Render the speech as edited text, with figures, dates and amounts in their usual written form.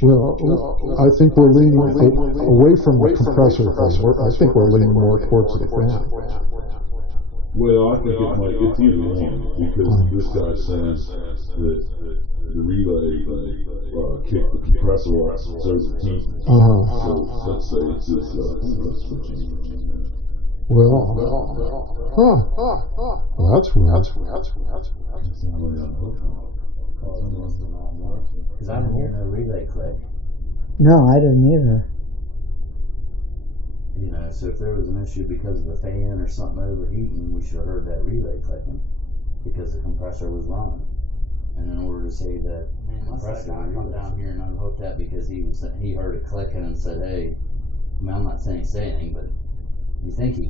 Well, I think we're leaning away from the compressor thing. I think we're leaning more towards the fan. Well, I think it's either one, because this guy says that the relay kicked the compressor off, so the heat. So let's say it's this switching. Well, that's weird. Because I didn't hear no relay click. No, I didn't either. You know, so if there was an issue because of the fan or something overheating, we should have heard that relay clicking because the compressor was running. And in order to say that compressor, I come down here and unhooked that because he heard it clicking and said, "Hey," I mean, I'm not saying he said anything, but you think he would.